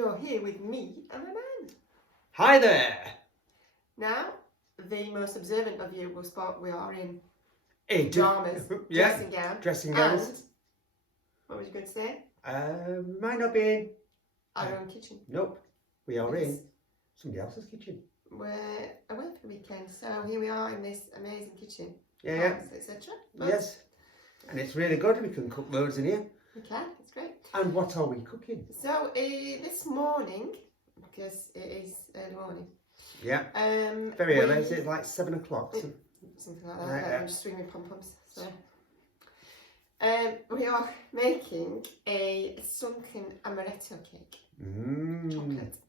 you're here with me and my man. Hi there. Now, the most observant of you will spot we are in Hey, pajamas, dressing gowns. And, what was you going to say? Might not be in our own kitchen. Nope. We are in somebody else's kitchen. We're away for the weekend, so here we are in this amazing kitchen. Yeah. Etc. Yes. And it's really good. We can cook loads in here. We can. It's great. And what are we cooking? So this morning, because it is early morning. Yeah. Very early. Is it like 7 o'clock? Something like that. Yeah. I'm just swinging pom-poms. So. We are making a Sunken Amaretto cake.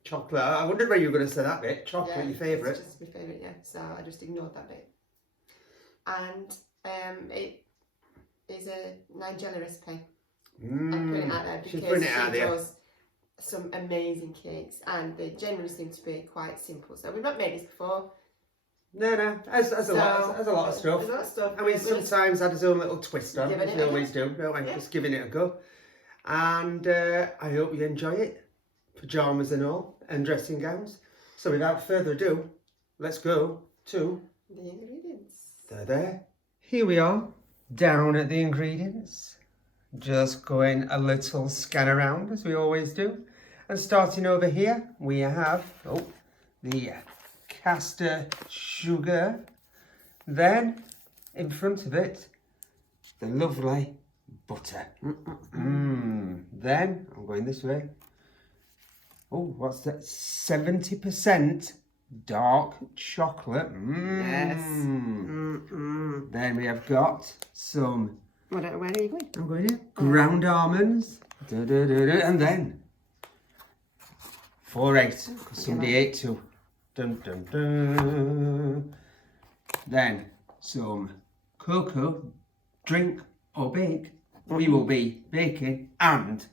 Chocolate. I wondered where you were going to say that bit. Chocolate, your favourite. It's just my favourite, yeah. So I just ignored that bit. And it is a Nigella recipe. I'm putting it out there because she does some amazing cakes and they generally seem to be quite simple. So we've not made this before. No. There's a lot of stuff. There's a lot of stuff. And we sometimes add his own little twist on, as we always do. No, I'm just giving it a go. And I hope you enjoy it. Pyjamas and all, and dressing gowns. So without further ado, let's go to the ingredients. They're there. Here we are, down at the ingredients. Just going a little scan around, as we always do. And starting over here, we have the caster sugar. Then, in front of it, the lovely butter. Then, I'm going this way. Oh, what's that? 70% dark chocolate. Yes. Then we have got some... Where are you going? I'm going here. Ground almonds. And then 4 eggs, because somebody ate 2. Dun, dun, dun. Then some cocoa, drink or bake. We will be baking. And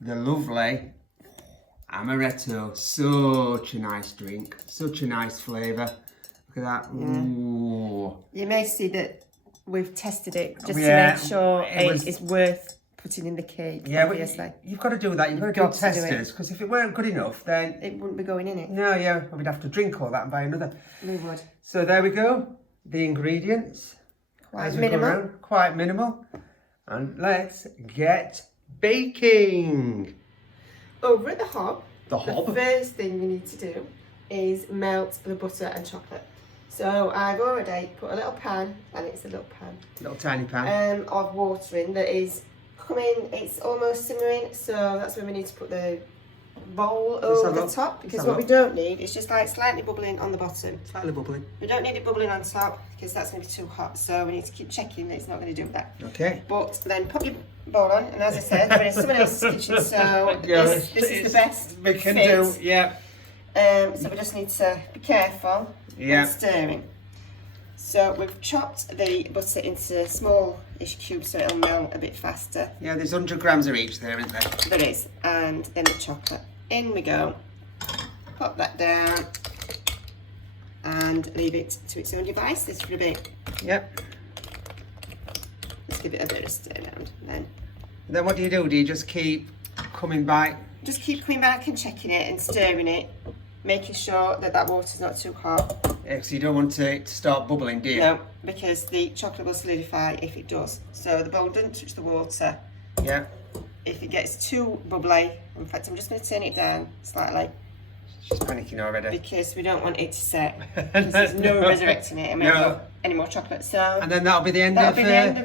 the lovely amaretto. Such a nice drink. Such a nice flavour. Look at that. Yeah. Ooh. You may see that we've tested it just to make sure it's worth putting in the cake. Yeah, obviously. You've got to do that. You've got to do testers, because if it weren't good enough, then it wouldn't be going in it. No, yeah, we'd have to drink all that and buy another. We would. So there we go. The ingredients. Quite minimal. Quite minimal. And let's get baking. Over at the hob. The first thing we need to do is melt the butter and chocolate. So I've already put a little pan, and it's a little pan. Little tiny pan. Of water in that is coming, it's almost simmering, so that's when we need to put the bowl over the top, because what we don't need is just like slightly bubbling on the bottom. Slightly bubbling. We don't need it bubbling on top because that's going to be too hot, so we need to keep checking that it's not going to do that. Okay. But then pop your bowl on, and as I said, we're in someone else's kitchen, so this is the best we can do. Yeah. So we just need to be careful and stirring. So we've chopped the butter into small-ish cubes so it'll melt a bit faster. Yeah, there's 100 grams of each there, isn't there? There is. And then the chocolate. In we go. Pop that down. And leave it to its own devices for a bit. Yep. Let's give it a bit of stir around. Then what do? You just keep coming back? Just keep coming back and checking it and stirring it. Making sure that water's not too hot. Yeah, because you don't want it to start bubbling, do you? No, because the chocolate will solidify if it does. So the bowl doesn't touch the water. Yeah. If it gets too bubbly, in fact, I'm just going to turn it down slightly. She's panicking already. Because we don't want it to set. Because there's no resurrecting it and we haven't got any more chocolate. So. And then that'll be the end of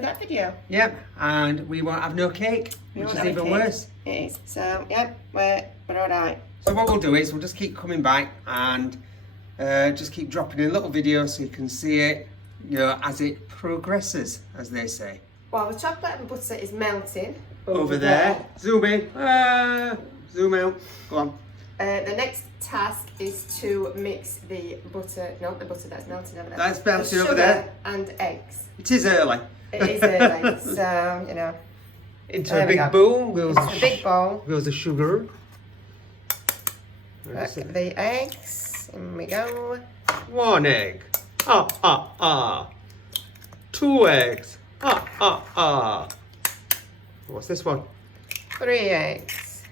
that video. Yep. And we won't have no cake, which is even worse. It is. So, yep, we're all right. So what we'll do is we'll just keep coming back and just keep dropping in little videos so you can see it, as it progresses, as they say. While the chocolate and butter is melting over there. Zoom in. Zoom out. Go on. The next task is to mix the butter, not the butter that's melting over there. That's melting over there. And eggs. It is early. It is early, so, Into a big bowl. Into a big bowl. Goes the sugar. The eggs, in we go. 1 egg. 2 eggs. What's this one? 3 eggs.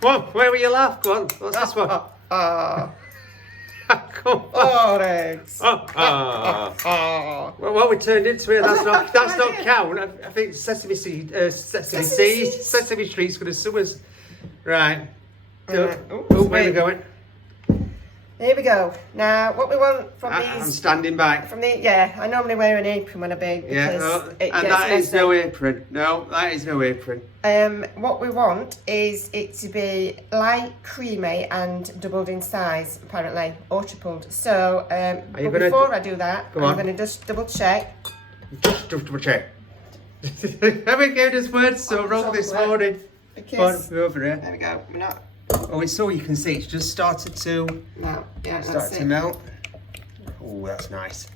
What? Where were you laugh? Go on. What's this one? Come on. Oh, eggs. Well, what we turned into here, that's not count. I think Sesame Street's going to sue us. Right. So, where are we going? Here we go. Now, what we want from these... I'm standing back. I normally wear an apron when I bake because it gets that is messy. no apron. No, that is no apron. What we want is it to be light, creamy and doubled in size, apparently, or tripled. So, but before I do that, I'm going to just double check. Just double check. Haven't given us words so wrong this morning. Because, over here. there we go. We're not... Oh, it's all you can see. It's just started to melt. Oh, that's nice.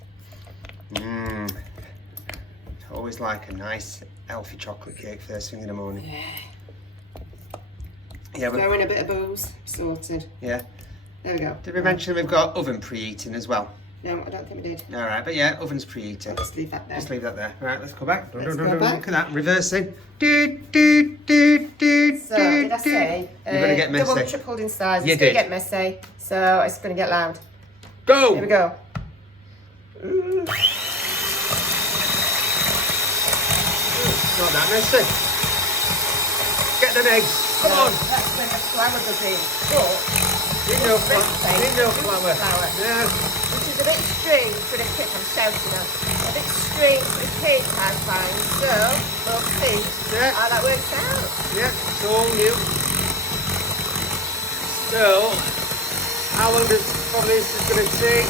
Always like a nice healthy chocolate cake first thing in the morning. Yeah. Throw in a bit of booze. Sorted. Yeah. There we go. Did we mention we've got oven preheating as well? No, I don't think we did. All right, but yeah, oven's preheating. Let's leave that there. Just leave that there. All right, let's go back. Let's go back. Look at that, reversing. So, did I say you're gonna get messy. double, tripled in size. You It's going did. to get messy, so it's going to get loud. Go! Here we go. Not that messy. Get them eggs. Come on. That's when the flour goes in. But Need no flour. Yeah. which is a bit strange for the cake. I'm shouting now. A bit strange for the cake, I find. So we'll see how that works out. Yeah, it's all new. So, how long does probably this is going to take?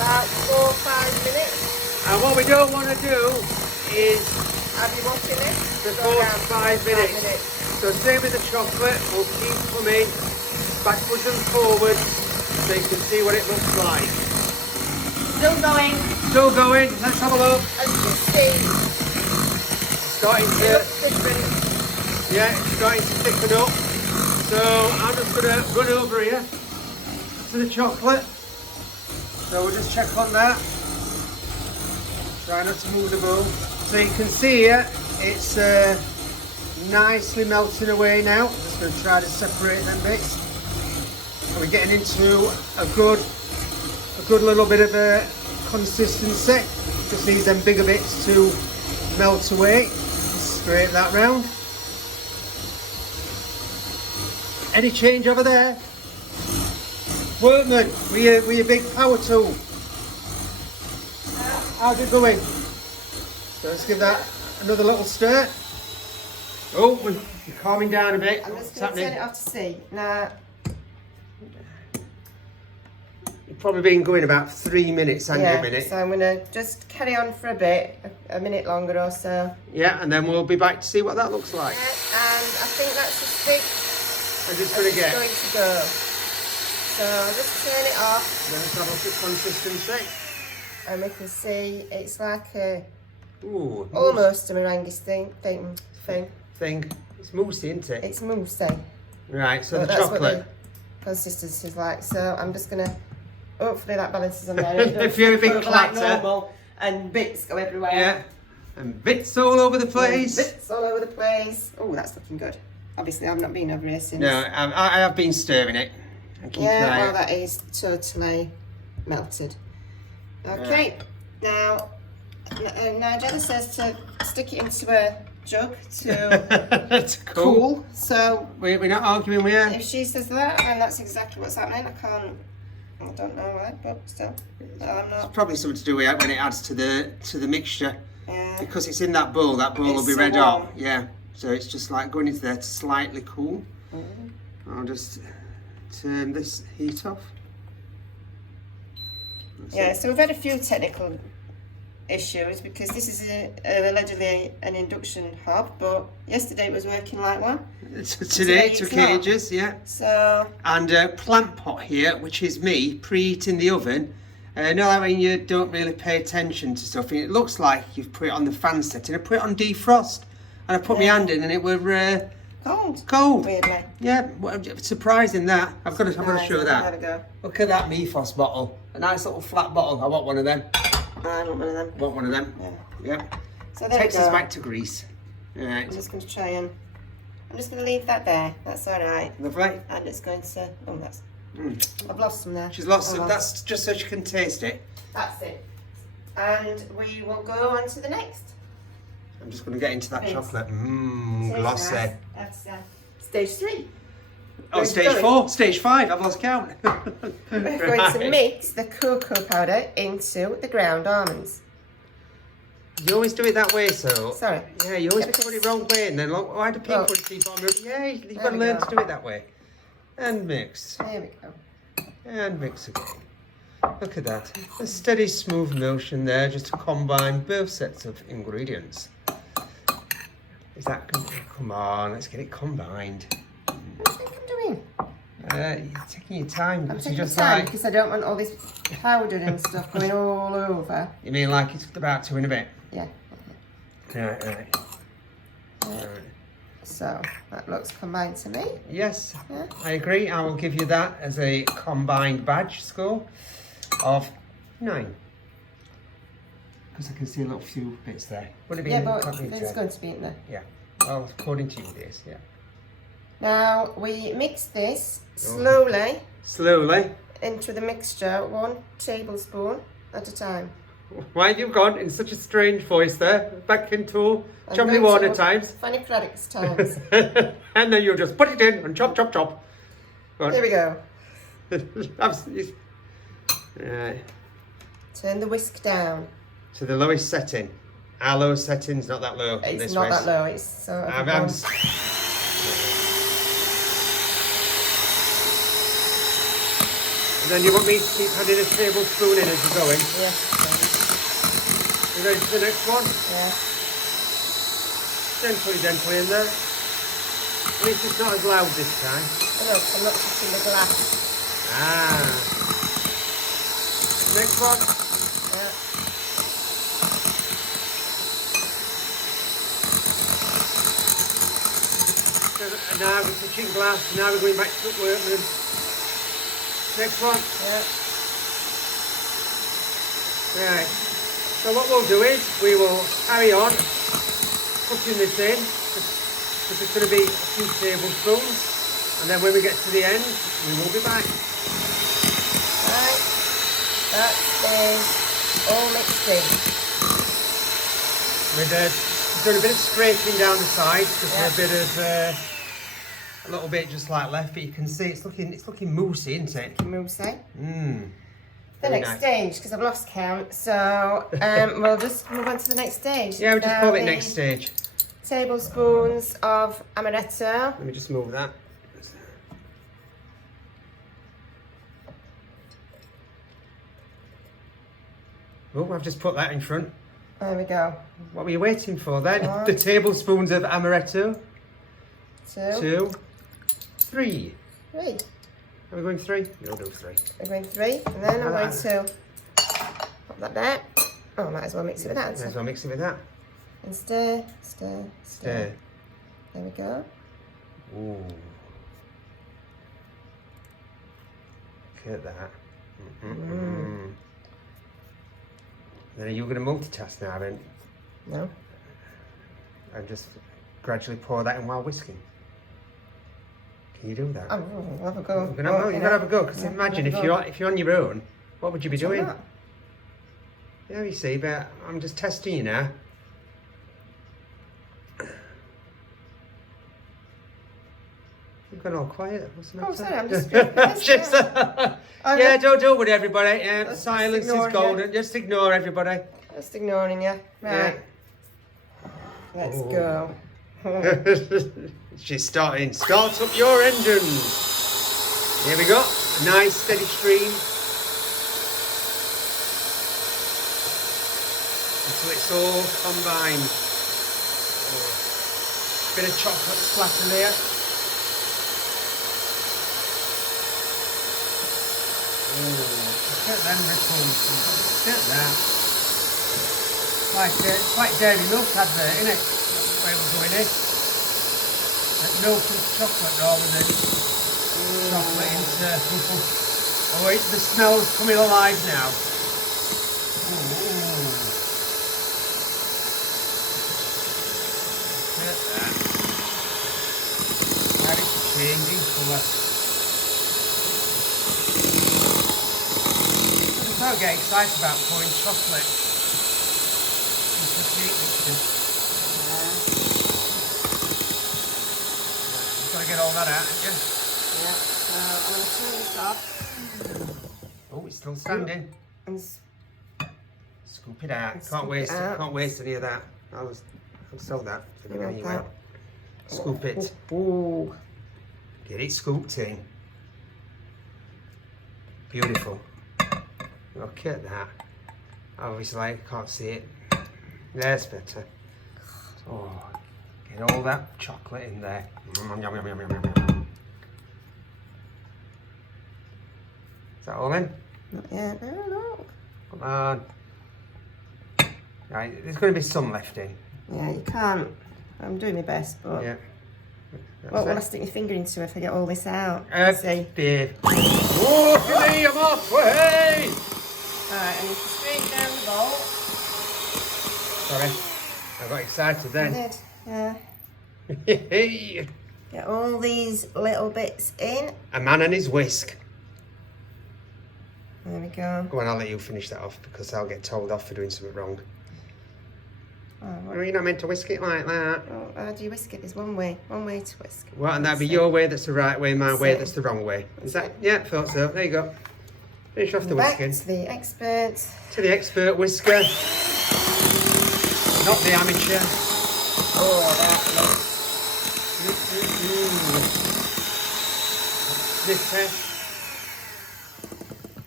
About 4 or 5 minutes. And what we don't want to do is Have you watching this? the Go 4 down to 5 minutes. So same with the chocolate, we'll keep coming backwards and forwards so you can see what it looks like. Still going. Still going, let's have a look. As you can see, Starting it to, looks different. yeah, it's starting to thicken up. So I'm just going to run over here to the chocolate. So we'll just check on that. Try not to move the bowl. So you can see here, it's nicely melting away now. I'm just going to try to separate them bits. And we're getting into a good little bit of a consistency. Just needs them bigger bits to melt away. Scrape that round. Any change over there? Workman, with your big power tool. How's it going? So let's give that another little stir. Oh, we're calming down a bit. I'm just going to turn it off to see. Now, You've probably been going about 3 minutes, and a minute. so I'm going to just carry on for a bit, a minute longer or so. Yeah, and then we'll be back to see what that looks like. Yeah, and I think that's as thick As it's going to get. going to go. So I'll just turn it off. Let's have a look at consistency. And we can see it's like a Ooh, almost a meringue thing. It's moussey, isn't it? It's moussey. Right, so But the that's chocolate. what the consistency is like. So I'm just gonna. Hopefully that balances on there. It If you're a big doesn't float like clatter. normal, and bits go everywhere. Yeah, and bits all over the place. Bits all over the place. Oh, that's looking good. Obviously, I've not been over here since. No, I have been stirring it. And keep an eye Yeah, well, out. that is totally melted. Okay, now Nigella says to stick it into a jug to It's cool. So We're not arguing with her. if she says that, and that's exactly what's happening, I don't know why, but still, no, I'm not. Probably something to do with it when it adds to the mixture. Yeah. Because it's in that bowl will It's be so red warm. hot. Yeah. So it's just like going into there to slightly cool. I'll just turn this heat off. That's Yeah, it. so we've had a few technical issues because this is allegedly an induction hob, but yesterday it was working like one. Today it it's took not. ages, yeah. So And a plant pot here, which is me preheating the oven. No, that when you don't really pay attention to stuff, and it looks like you've put it on the fan setting. I put it on defrost, and I put my hand in, and it were cold. cold. Weirdly. Yeah, surprising that. I've got to show There that. we go. Look at that Mefos bottle, a nice little flat bottle. I want one of them. I want one of them. Want one of them. Yeah. Yeah. So there Takes we us go. back to Greece. Right. I'm just going to try and I'm just going to leave that there. That's all right. Lovely. And it's going to... Oh, that's... I've lost some there. She's lost some. That's just so she can taste it. That's it. And we will go on to the next. I'm just going to get into that chocolate. Tastes Glossy. nice. That's stage 3. Oh, stage 4. Stage 5. I've lost count. We're going to mix the cocoa powder into the ground almonds. You always do it that way, so. Sorry. Yeah, you always put it wrong way, and then why do people keep on? Yeah, you've got to learn to do it that way. And mix. There we go. And mix again. Look at that. A steady, smooth motion there, just to combine both sets of ingredients. Is that good? Come on, let's get it combined. What do you think I'm doing? You're taking your time. I'm taking time because I don't want all this powder and stuff going all over. You mean like it's about to in a bit? Yeah. Right. So that looks combined to me. Yes, Yeah. I agree. I will give you that as a combined badge score of 9. Because I can see a little few bits there. Would it be? Yeah, but there's going to be in there. Yeah. Well, according to you, it is. Yeah. Now we mix this slowly into the mixture, 1 tablespoon at a time. Why have you gone in such a strange voice there? Back into Chumley Warner times. Fanny Craddock's times. And then you just put it in and chop, chop, chop. Here we go. Right. Turn the whisk down. To the lowest setting. Our lowest setting's not that low. It's not that low. It's so. I'm just... And then you want me to keep adding a tablespoon in as you're going? Yes. You ready for the next one? Yeah. Gently in there. At least it's not as loud this time. I know, I'm not touching the glass. Next one. Yeah. So now we're touching glass. Now we're going back to the workman. Next one. Yeah. Right. So what we'll do is we will carry on putting this in. Because it's going to be a few tablespoons. And then when we get to the end, we will be back. Right. That is all mixed in. We've done a bit of scraping down the side. Just a bit of a little bit just like left, but you can see it's looking moussey, isn't it? Moussey. The Very next nice. stage, because I've lost count, so we'll just move on to the next stage. Yeah, we'll just Now call it the next stage. Tablespoons of amaretto. Let me just move that. Oh, I've just put that in front. There we go. What were you waiting for then? 1. The tablespoons of amaretto. 2. 2. 3. 3. Are we going 3? You'll do 3. We're going 3, and then I'm going to pop that there. Oh, I might as well mix it with that. Might as well mix it with that. And stir, stir, stir. There we go. Ooh. Look at that. Then are you going to multitask now then? No. And just gradually pour that in while whisking? Can you do that? I'll have a go. You've got to have a go, because imagine if you're on your own, what would you be doing? Yeah, you see, but I'm just testing you now. You've gone all quiet. What's the matter? Oh, sorry, I'm just yeah, don't worry, everybody. Silence is ignoring golden. you. Just ignore everybody. Just ignoring you. Right. Let's go. She's starting. Start up your engines. Here we go. A nice steady stream. Until it's all combined. Bit of chocolate splatter there. Look at them ripples. Look at that. It's like dairy milk advert, isn't it? That's the way we're doing it. Like milk and chocolate rather than chocolate into... Oh, the smell's coming alive now. Look at that. changing colour. I don't get excited about pouring chocolate into a cake mixture. You've got to get all that out, haven't you? Yeah, so I'm going to turn this off. Oh, it's still standing. And scoop it out. And Can't waste any of that. I'll sell that for the anyway. Scoop it. Oh. Get it scooped in. Beautiful. Look at that. Obviously, I can't see it. There's better. Oh, get all that chocolate in there. Yum, yum, yum, yum, yum, yum. Is that all in? Not yet. No. Come on. Right, there's going to be some left in. Yeah, you can't. I'm doing my best, but Yeah. what will I stick my finger into if I get all this out? See. Babe. Oh, look at me, I'm halfway! Alright, I need to straight down the bowl. Sorry, I got excited then. I did, yeah. Get all these little bits in. A man and his whisk. There we go. Go on, I'll let you finish that off because I'll get told off for doing something wrong. Oh, You're not meant to whisk it like that. oh, how do you whisk it? There's one way to whisk. Well, and that'd be your way that's the right way, my way that's the wrong way. Is that? Yeah, thought so. There you go. Finish off the Back whisking. to the expert. To the expert whisker. Not the amateur. Oh, that looks... This test.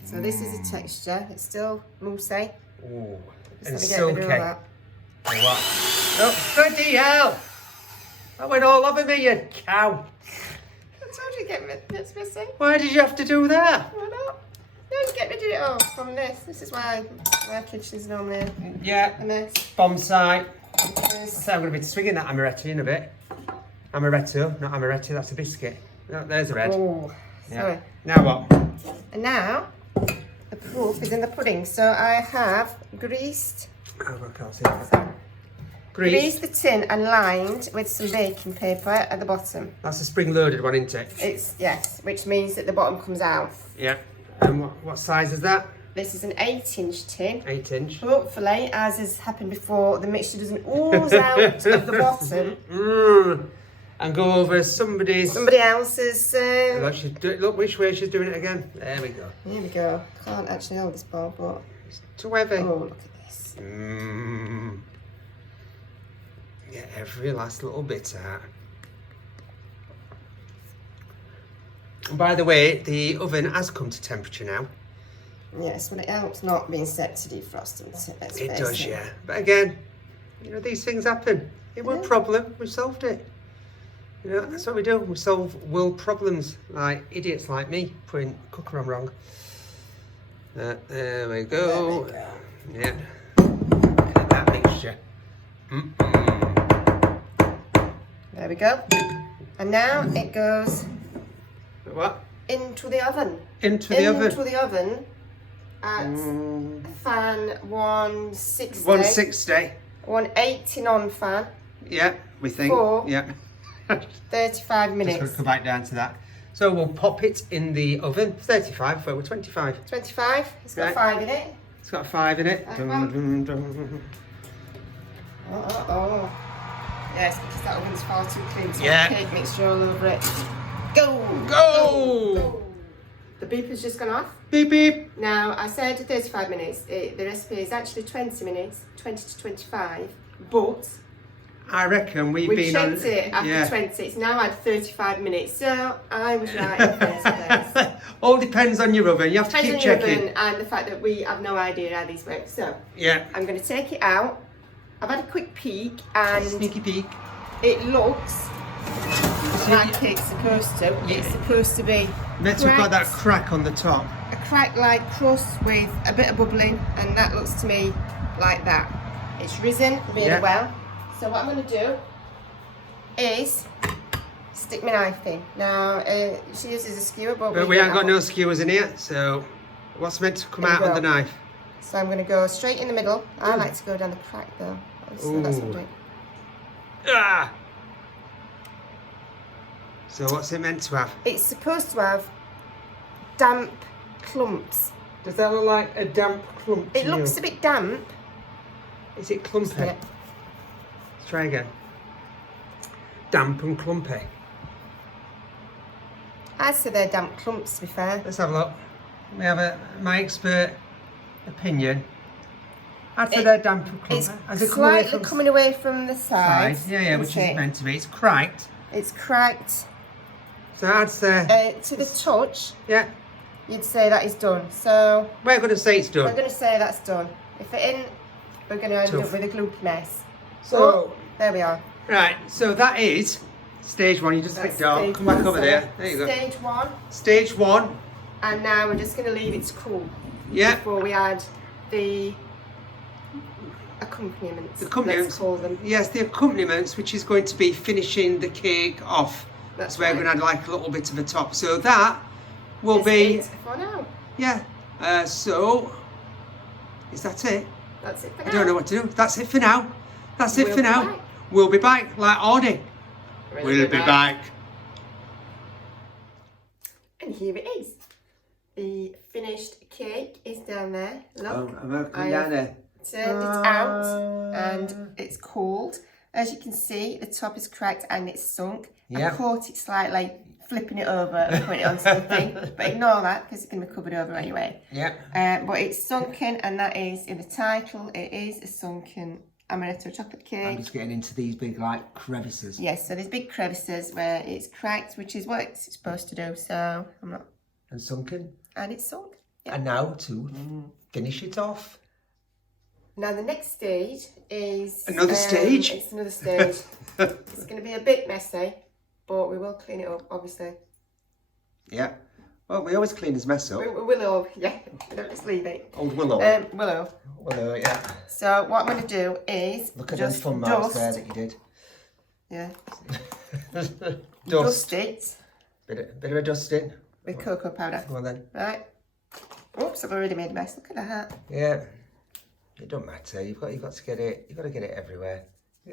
So this is the texture. It's still moussey. Ooh, Just and let me get rid of silky. all that. What? Oh, bloody hell! That went all over me, you cow. I told you to get rid of it, missing. Why did you have to do that? Why not? No, you get rid of it all from this. This is why my kitchen's normally a Yeah, mess. bomb site. Because So I'm going to be swinging that amaretto in a bit. Amaretto, not amaretto, that's a biscuit. No, there's the red. oh, Yeah. sorry. Now what? And now the proof is in the pudding. So I have greased Oh, I can't see that. greased the tin and lined with some baking paper at the bottom. That's a spring-loaded one, isn't it? It's, yes, which means that the bottom comes out. Yeah. And what size is that? This is an 8-inch tin. 8-inch. Hopefully, as has happened before, the mixture doesn't ooze out of the bottom. And go over somebody's... Somebody else's... Look which way she's doing it again. There we go. Here we go. Can't actually hold this bowl, but... It's too heavy. Oh, look at this. Get every last little bit out. And by the way, the oven has come to temperature now. Yes, well, it helps not being set to defrost. It does, yeah. But again, you know, these things happen. It was a problem. We solved it. You know, that's what we do. We solve world problems like idiots like me putting cooker on wrong. There we go. There we go. Yeah. Look at that mixture. There we go. And now it goes What? into the oven. Into the oven at fan 160. 160. 180 non-fan. Yeah, we think. For Yeah. 35 minutes. Just come back down to that. So we'll pop it in the oven. 35, but we're 25. 25. It's got Right. 5 in it. It's got 5 in it. Oh. Yes, because that oven's far too clean. So Yeah. cake mixture all over it. Go! Go! The beep has just gone off. Beep beep. Now, I said 35 minutes. The recipe is actually 20 minutes, 20 to 25. But I reckon we've we been on. checked it after 20. It's now had 35 minutes. So I was right in the first place. All depends on your oven. You have to Depends keep on your checking. oven and the fact that we have no idea how these work. So Yeah. I'm going to take it out. I've had a quick peek and Sneaky peek. it looks like it's supposed to. It's supposed to be Meant to have got that crack on the top. a crack-like crust with a bit of bubbling, and that looks to me like that. It's risen really well. So what I'm going to do is stick my knife in. Now, she uses a skewer, but But we ain't don't got have no one. skewers in here, so what's meant to come There out you on the go. knife? So I'm going to go straight in the middle. I like to go down the crack though. So that's what I'm Ooh. doing. Ah! So what's it meant to have? It's supposed to have damp clumps. Does that look like a damp clump to It looks a bit damp. Is it clumpy? Yeah. Let's try again. Damp and clumpy. I'd say they're damp clumps, to be fair. Let's have a look. We have my expert opinion. I'd say they're damp and clumpy. It's Has it slightly coming away from the side. Yeah, which is meant to be. It's cracked. It's cracked. So I'd say... to the touch, yeah. you'd say that is done. So we're going to say it's done. we're going to say that's done. If it isn't, we're going to end up with a gloopy mess. So there we are. Right, so that is stage 1. You just click down. Come back over there. There you go. Stage 1. Stage 1. And now we're just going to leave it to cool. Yeah. Before we add the accompaniments. Accompaniments. Let's call them. Yes, the accompaniments, which is going to be finishing the cake off. That's so we're right. going to add like a little bit of a top. So that will This be... is it for now. Yeah. So, is that it? That's it for now. I don't know what to do. That's it for now. That's it We'll for be now. back. We'll be back, like Audi. We'll be back. And here it is. The finished cake is down there. Look. I'm looking down there. Turned it out and it's cooled. As you can see, the top is cracked and it's sunk. Yeah. I caught it slightly, flipping it over and putting it on something. But ignore that because it's going to be covered over anyway. Yeah. But it's sunken, and that is in the title. It is a sunken amaretto chocolate cake. I'm just getting into these big like crevices. Yes, so there's big crevices where it's cracked, which is what it's supposed to do. So I'm not. And sunken. And it's sunk. Yeah. And now to finish it off. Now the next stage is Another stage? It's another stage. It's going to be a bit messy, but we will clean it up, obviously. Yeah. Well, we always clean his mess up. Willow, yeah. Don't just leave it. Old Willow. Willow. Willow, yeah. So what I'm going to do is Look at just those fun marks dust. there that you did. Yeah. Dust. it Bit of a dusting. with cocoa powder. Come on then. Right. Oops, I've already made a mess. Look at that. Yeah. It don't matter. You've got to get it. You've got to get it everywhere.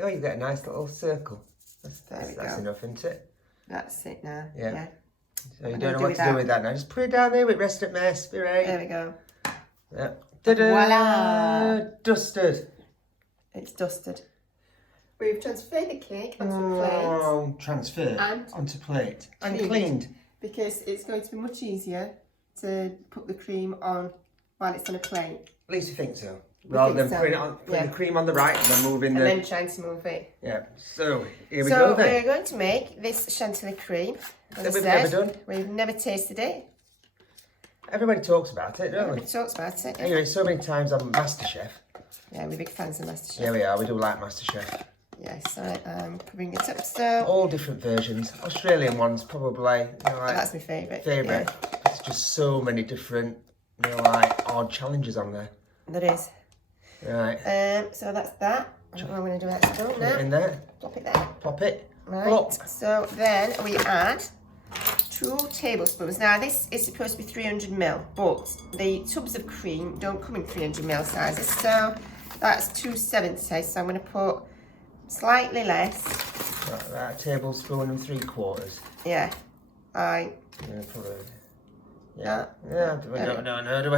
Oh, you get a nice little circle. That's enough, isn't it? That's it now. Yeah. So you don't know what to do with that now. Just put it down there with rest at mess. Be right. There we go. Yeah. Ta-da! Voila! Dusted. It's dusted. We've transferred the cake onto a plate. Transferred And onto plate. And cleaned. cleaned. Because it's going to be much easier to put the cream on while it's on a plate. At least you think so. Rather than putting the cream on the right and then moving and then trying to move it. Yeah. So here we so go then. we're going to make this Chantilly cream. That we've never done. We've never tasted it. Everybody talks about it, don't Everybody talks about it. Anyway, so many times on MasterChef. Yeah, we're big fans of MasterChef. Yeah, we are. We do like MasterChef. Yes, I'm covering it up. So all different versions. Australian ones probably. You know, like that's my favourite. Favourite. Yeah. There's just so many different, you know, like odd challenges on there. There is. Right. So that's that. What I'm going to do that still now. Put it in there. Plop it there. Pop it. Right. Plop. So then we add 2 tablespoons. Now this is supposed to be 300ml, but the tubs of cream don't come in 300ml sizes. So that's 270. So I'm going to put slightly less. Right, a tablespoon and 3/4. Yeah. Yeah, probably. Yeah. We don't know, do we?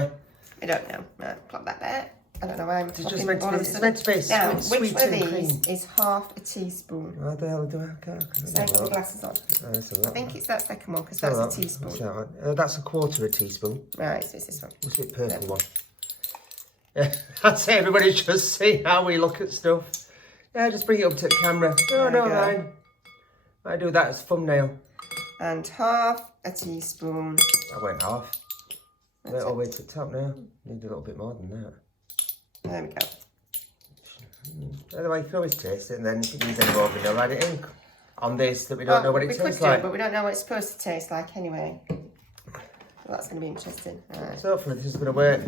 I don't know. Right, plop that there. I don't know why I'm It's just meant to be. It's meant to be now, sweet which one of these cream. is half a teaspoon? What the hell do I So I got my glasses on. I think it's that second one because that's a teaspoon. That's a 1/4 teaspoon. Right, so it's this one. What's it, purple one? Yeah, I'd say everybody just see how we look at stuff. Yeah, just bring it up to the camera. No, fine. I do that as thumbnail. And half a teaspoon. I went half. Went all the way to the top now. Need a little bit more than that. There we go. Otherwise, you can always taste it, and then if you need any more vanilla, add it in. On this, that we don't know what it tastes like. But we don't know what it's supposed to taste like anyway. Well, that's going to be interesting. Right. So hopefully this is going to work.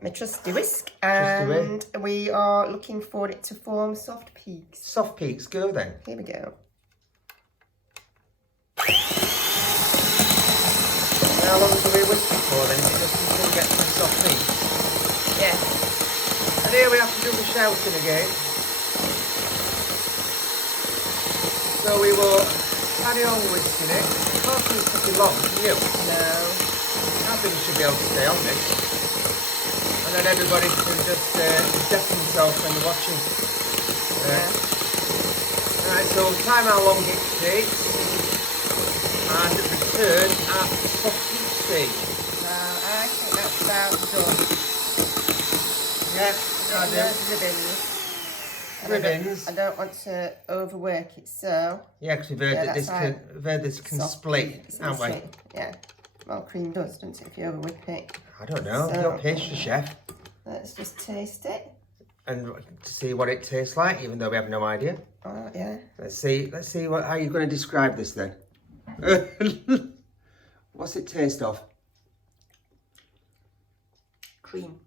My trusty whisk, and we are looking for it to form soft peaks. Soft peaks, go then. Here we go. How long do we whisk it for then? Is it just until we get to the soft peaks? Yeah. And here we have to do the shouting again. So we will carry on whisking it. It can't be taking long, can you? No. I think we should be able to stay on this. And then everybody can just deafen themselves when they're watching. Right, so time how long it takes. And return at 40. I think that's about done. Yeah, I do. Ribbons. I don't want to overwork it, so... Yeah, because we've heard this can split, aren't we? Yeah. Well, cream does, doesn't it, if you overwhip it. I don't know. So, you're a pastry chef. Let's just taste it. And to see what it tastes like, even though we have no idea. Oh, yeah. Let's see how you're going to describe this then. What's it taste of? Cream.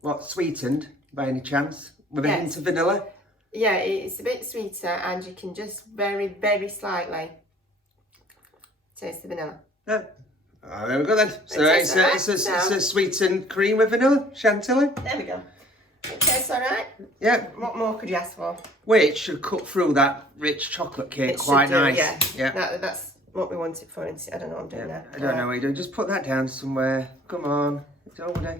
What, sweetened by any chance? With a hint of vanilla? Yeah, it's a bit sweeter and you can just very, very slightly taste the vanilla. Yeah. Oh, there we go then. So it's a sweetened cream with vanilla, Chantilly. There we go. It tastes alright. Yeah. What more could you ask for? Which should cut through that rich chocolate cake quite nice. Yeah. That's what we want it for, isn't it? I don't know what I'm doing now. I don't know what you're doing. Just put that down somewhere. Come on. It's over there.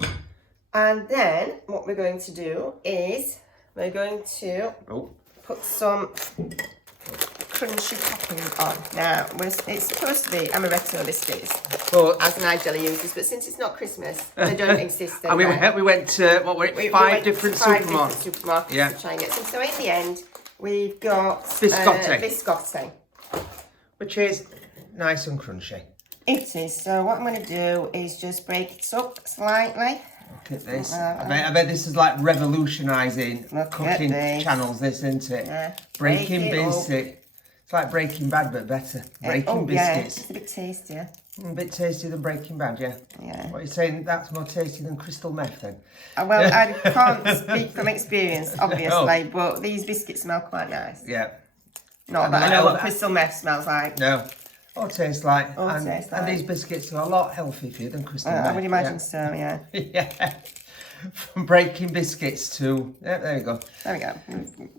And then what we're going to do is we're going to put some crunchy toppings on. Now, it's supposed to be amaretto biscuits, as Nigella uses, but since it's not Christmas, they don't exist. And we went to, what were it, five different supermarkets. To try and get some. So in the end, we've got biscotti. Which is nice and crunchy. It is. So what I'm going to do is just break it up slightly. Look at this. I bet this is like revolutionising cooking channels, this, isn't it? Yeah. Breaking biscuit. It's like Breaking Bad, but better. Breaking biscuits. Yeah, it's a bit tastier. A bit tastier than Breaking Bad, yeah? Yeah. What are you saying? That's more tasty than crystal meth, then? Well, I can't speak from experience, obviously, but these biscuits smell quite nice. Yeah. Not that I know what crystal meth smells like. No. Or tastes like. And these biscuits are a lot healthier for you than crystal meth. I would imagine so, yeah. Yeah. From breaking biscuits to... Yeah, there you go. There we go.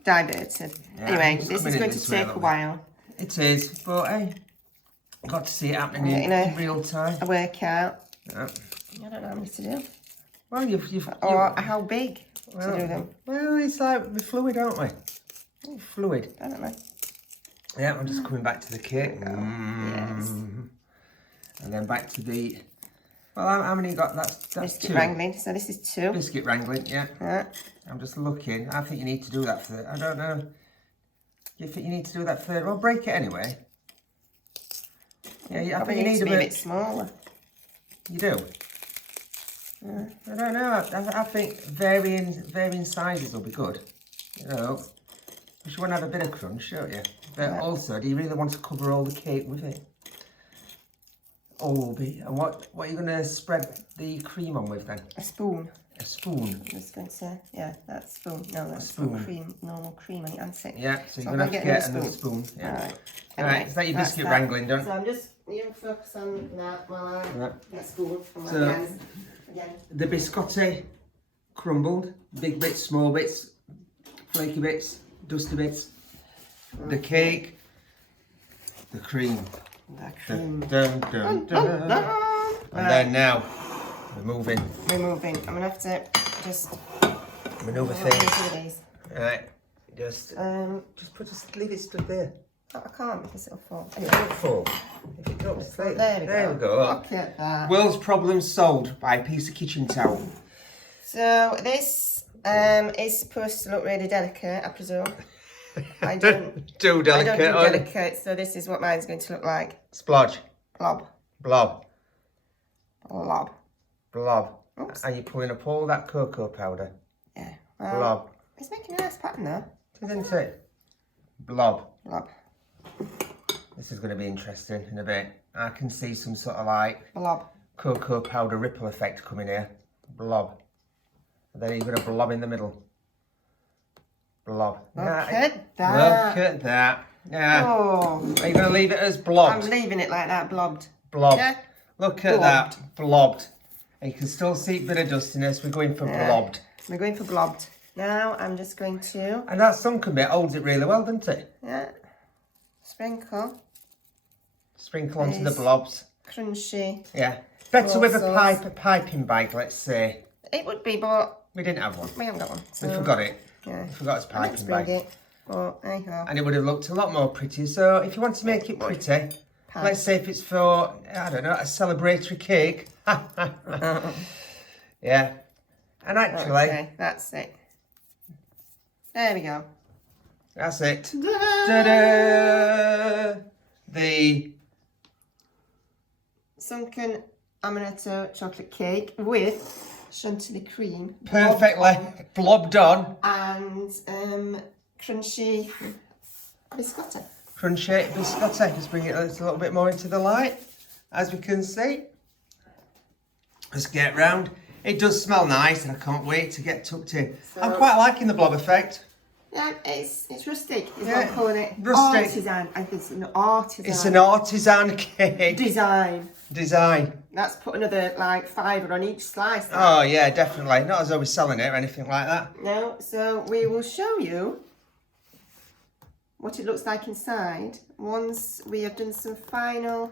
Diverted. Yeah, anyway, this is going to take a while. It is, but hey, got to see it happening in real time. A workout. Yeah. I don't know how many to do. Well, you've or how big to do them. Well, it's like with fluid, aren't we? Fluid. I don't know. Yeah, I'm just coming back to the cake. Yes. And then back to the... Well, how many you got? That's Biscuit 2. wrangling, so this is 2. Biscuit wrangling, yeah. I'm just looking. I think you need to do that for... I don't know. You think you need to do that for... Well, break it anyway. Yeah, I think you need to be a bit smaller. You do? Yeah. I don't know. I think varying sizes will be good. You know, you want to have a bit of crunch, don't you? But also, do you really want to cover all the cake with it? And what are you going to spread the cream on with then? A spoon. A spoon? I was going to say, yeah, that's a spoon. No, that's spoon. Normal cream on it, that's it. Yeah, so you're going to have to get another spoon. Yeah. Alright, is that your biscuit wrangling done? So I'm just, focus on that while I get a spoon from my hands. Again. The biscotti crumbled, big bits, small bits, flaky bits, dusty bits. The cake, the cream. Dun, dun, dun, dun. And then now, we're moving. I'm going to have to just maneuver things. Right, just leave it stood there. Oh, I can't because it'll fall. Anyway. It'll fall. If it drops, there we go. Look at that. World's problems solved by a piece of kitchen towel. So this is supposed to look really delicate, I presume. I don't do delicate, so this is what mine's going to look like. Splodge. Blob. Blob. Blob. Blob. Oops. Are you pulling up all that cocoa powder? Yeah. Well, blob. It's making a nice pattern though. Isn't it? Blob. Blob. This is going to be interesting in a bit. I can see some sort of like blob. Cocoa powder ripple effect coming here. Blob. And then you're going to blob in the middle. Blob. Look at that. Look at that. Yeah. Oh. Are you going to leave it as blobbed? I'm leaving it like that, blobbed. Blobbed. Yeah. Look at that. Blobbed. And you can still see a bit of dustiness. We're going for blobbed. We're going for blobbed. Now I'm just going to... And that sunken bit holds it really well, doesn't it? Yeah. Sprinkle. Sprinkle onto the blobs. Crunchy. Yeah. Better with a piping bag, let's say. It would be, but we didn't have one. We haven't got one. So, we forgot it. Yeah. We forgot his piping bag. It, but anyhow. And it would have looked a lot more pretty. So if you want to make it pretty, let's say if it's for, I don't know, a celebratory cake. Yeah. And actually... Okay, that's it. There we go. That's it. Ta-da! The Sunken Amaretto chocolate cake with Chantilly cream. Perfectly blobbed on. And crunchy biscotti. Crunchy biscotti. Just bring it a little bit more into the light, as we can see. Let's get round. It does smell nice and I can't wait to get tucked in. So, I'm quite liking the blob effect. Yeah, it's rustic, is what I'm calling it. Rustic. Artisan. I think it's an artisan. It's an artisan cake. Design. That's put another like £5 on each slice. Oh yeah, definitely. Not as though we're selling it or anything like that. No, so we will show you what it looks like inside once we have done some final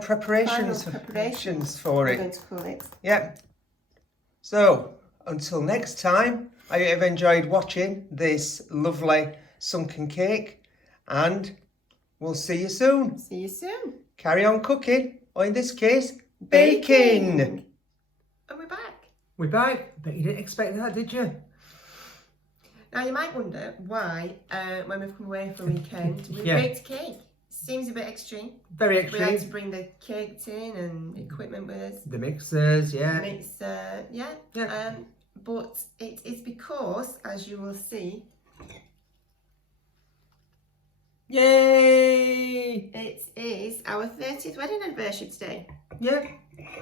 preparations for it. I'm going to call it. Yep. So until next time, I hope you've enjoyed watching this lovely sunken cake, and we'll see you soon. See you soon. Carry on cooking, or in this case, baking. And we're back. We're back. Bet you didn't expect that, did you? Now you might wonder why, when we've come away for a weekend, we baked a cake. Seems a bit extreme. Very extreme. We had to bring the cake tin and equipment with us. The mixers, yeah. But it's because, as you will see, yay! It is our 30th wedding anniversary today. Yeah,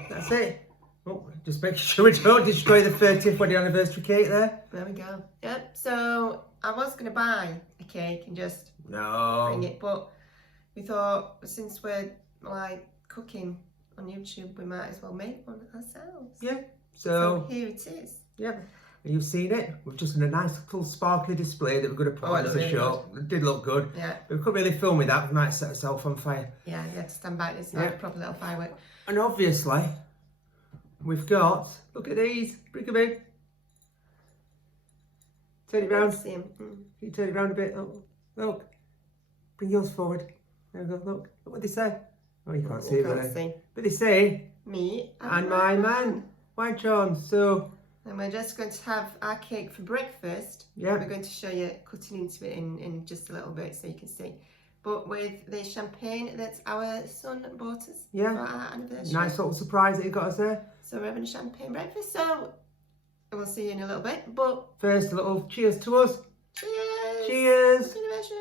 that's it. Oh, just make sure we don't destroy the 30th wedding anniversary cake there. There we go. Yep. So I was going to buy a cake and just bring it, but we thought since we're like cooking on YouTube, we might as well make one ourselves. Yeah. So here it is. Yeah. You've seen it. We've just done a nice little sparkly display that we're going to put on as a show. It did look good. Yeah. But we couldn't really film with that. We might set ourselves on fire. Yeah, you have to stand back. It's like a proper little firework. And obviously, we've got, look at these. Bring them in. Turn it round. See 'em. Can you turn it round a bit? Look. Bring yours forward. There we go. Look. Look what they say. Oh, you can't see it. But they say, me and my man. White John. So... And we're just going to have our cake for breakfast. Yeah. We're going to show you cutting into it in just a little bit so you can see. But with the champagne that our son bought us for our anniversary. Nice little surprise that he got us there. So we're having a champagne breakfast. So we'll see you in a little bit. But first, a little cheers to us. Cheers. Cheers. Happy anniversary.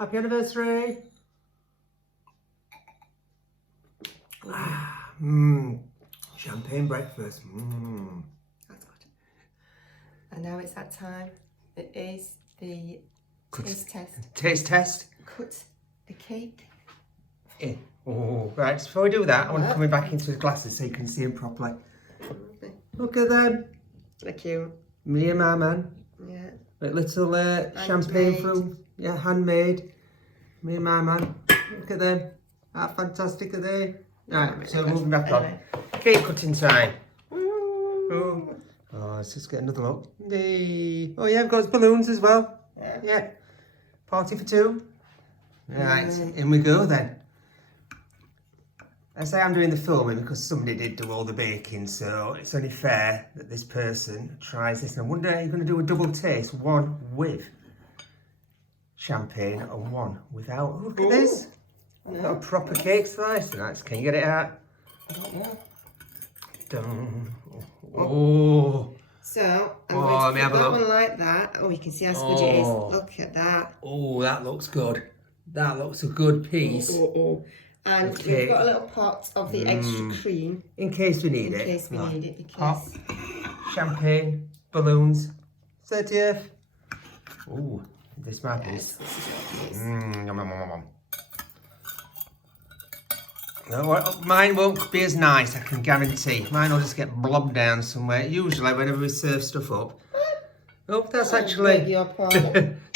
Happy anniversary. Champagne breakfast. That's good. And now it's that time. It is the taste test. Taste test. Cut the cake. Yeah. Oh, right. Just before we do that, I want to come back into the glasses so you can see them properly. Okay. Look at them. They're cute. Me and my man. Yeah. With little champagne from, handmade. Me and my man. Look at them. How fantastic are they? Right, so moving back on. Cake cutting time. Oh, let's just get another look. Oh yeah, we've got balloons as well. Yeah. Party for two. Right, in we go then. I say I'm doing the filming because somebody did do all the baking, so it's only fair that this person tries this. And I wonder, are you going to do a double taste? One with champagne and one without. Look at this. Got a proper cake slice tonight. Can you get it out? I don't know. Oh. So, I'm going to put that one like that. Oh, you can see how smudgy it is. Look at that. Oh, that looks good. That looks a good piece. And we've got a little pot of the extra cream. In case we need it. In case we need it, because... Pop, champagne, balloons, 30th. Oh, this might be... No, mine won't be as nice, I can guarantee. Mine will just get blobbed down somewhere. Usually, whenever we serve stuff up. Oh, that's actually...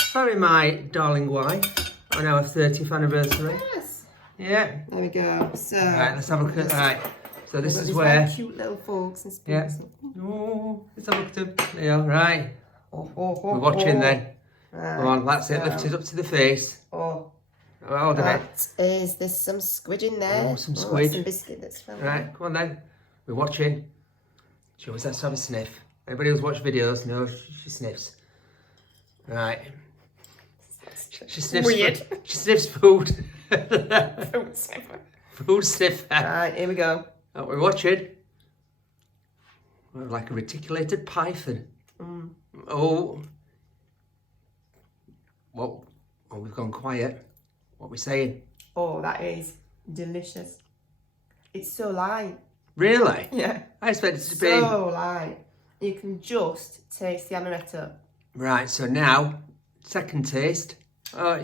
Sorry, my darling wife, on our 30th anniversary. Yes. Yeah. There we go. So. Right, let's have a look at. Right. So this is these where. very cute little forks and spoons. Yeah. Oh, let's have a look at them. There you are. Right. We're watching then. Right. Come on, that's it. Lift it up to the face. Oh. Hold on. Is there some squid in there? Oh, some squid. Some biscuit that's from Right, come on then. We're watching. She always has to have a sniff. Anybody who's watched videos knows she sniffs. Right. She sniffs. Weird. She sniffs food. Food sniffer. Food sniffer. Right, here we go. Oh, we're watching. We're like a reticulated python. Oh. Well, we've gone quiet. What are we saying? Oh, that is delicious. It's so light. Really? Yeah. I expected it to be. So light. You can just taste the amaretto. Right, so now, second taste. Oh,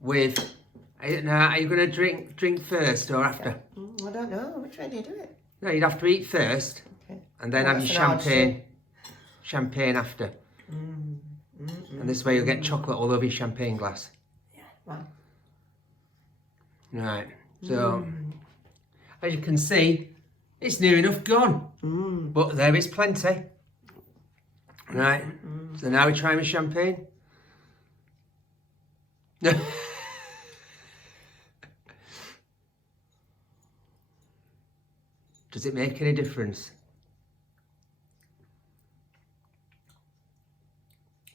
with. Are you going to drink first or after? I don't know. Which way do you do it? No, you'd have to eat first. Okay. And then have your champagne after. And this way you'll get chocolate all over your champagne glass. Yeah, wow. Right, so as you can see, it's near enough gone. But there is plenty. Right, so now we try my champagne. Does it make any difference?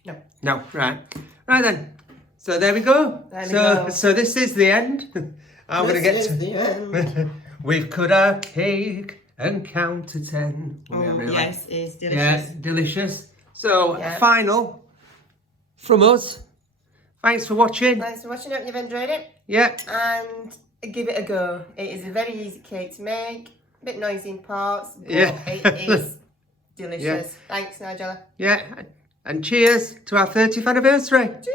No. No, right. Right then. So there we go. So this is the end. I'm going to get to the end. We've cut our cake and count to 10. Yes, it's delicious. Yeah, delicious. So final from us. Thanks for watching. Thanks for watching. Hope you've enjoyed it. Yeah. And give it a go. It is a very easy cake to make. A bit noisy in parts, but Yeah. it is delicious. Yeah. Thanks, Nigella. Yeah. And cheers to our 30th anniversary. Cheers.